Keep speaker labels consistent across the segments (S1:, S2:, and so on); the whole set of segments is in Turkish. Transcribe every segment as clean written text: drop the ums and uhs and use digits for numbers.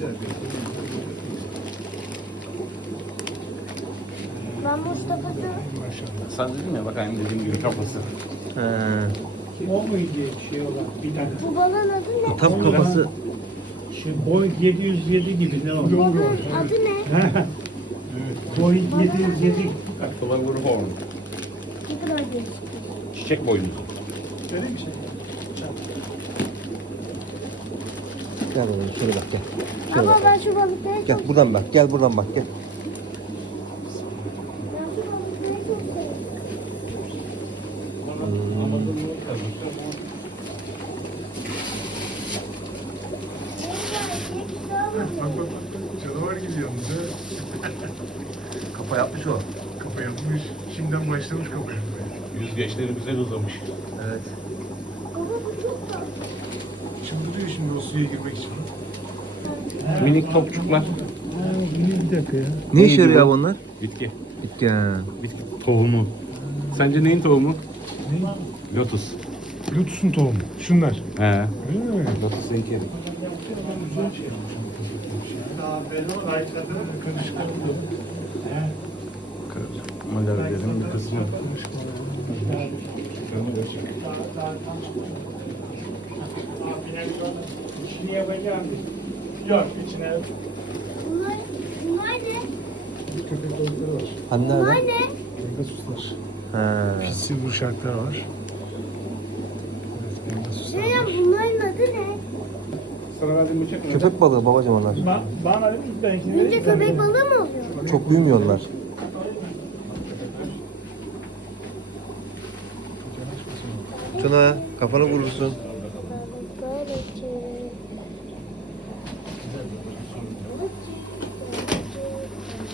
S1: Ben Mustafa'da.
S2: Sen dedin ya bakayım dediğim gibi kafası.
S3: O muydu şey olan bir tane?
S1: Bu balığın adı ne?
S4: Tam kafası.
S3: Boeing 707 gibi ne o?
S1: Balığın adı ne?
S3: Boeing 707.
S2: Flower horn.
S1: Ne kadar değişik.
S2: Çiçek boynuzu.
S3: Öyle bir şey.
S4: Gel oğlum şöyle bak gel. Şöyle
S1: Ama
S4: bak.
S1: ben şu balıkları çok
S4: Gel buradan bak. Gel buradan bak gel.
S1: Ben şu balıkları çok seviyorum.
S5: Canavar gidiyor bize.
S2: Kafa yapmış o.
S5: Kafa yapmış. Şimdiden başlamış kafa yapmaya.
S2: Yüzgeçleri güzel uzamış.
S4: Evet.
S1: Baba bu çok tatlı.
S5: Çıldırıyor şimdi o suya girmek için.
S2: Minik topçuklar.
S3: Bir dakika ya.
S4: Ne işe yarıyor bunlar?
S2: Bitki.
S4: Bitki ha.
S2: Bitki tohumu. Sence neyin tohumu? Lotus.
S5: Lotus'un tohumu. Şunlar.
S2: He.
S5: Öyle mi?
S2: Lotus heykeli. Magalyelerin bir kısmı.
S3: İçini yapacağım. Yok içine.
S1: Bunlar ne?
S5: Köpek balıkları var.
S4: Hani
S1: Bunlar
S4: nerede?
S1: ne?
S5: Pegasuslar.
S4: Ha.
S5: Silver sharklar var. Evet, Pegasuslar var.
S1: Ceylan bunların adı ne?
S2: Sana verdiğim bıçak mı?
S4: Köpek balığı babacım onlar.
S3: Bana değil mi? Ben şimdi
S1: Büyünce köpek balığı mı oluyor?
S4: Çok büyümüyorlar. Tuna kafanı vurursun.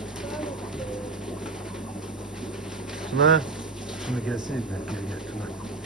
S4: Tuna. Tuna gelsene bir. Gel Tuna.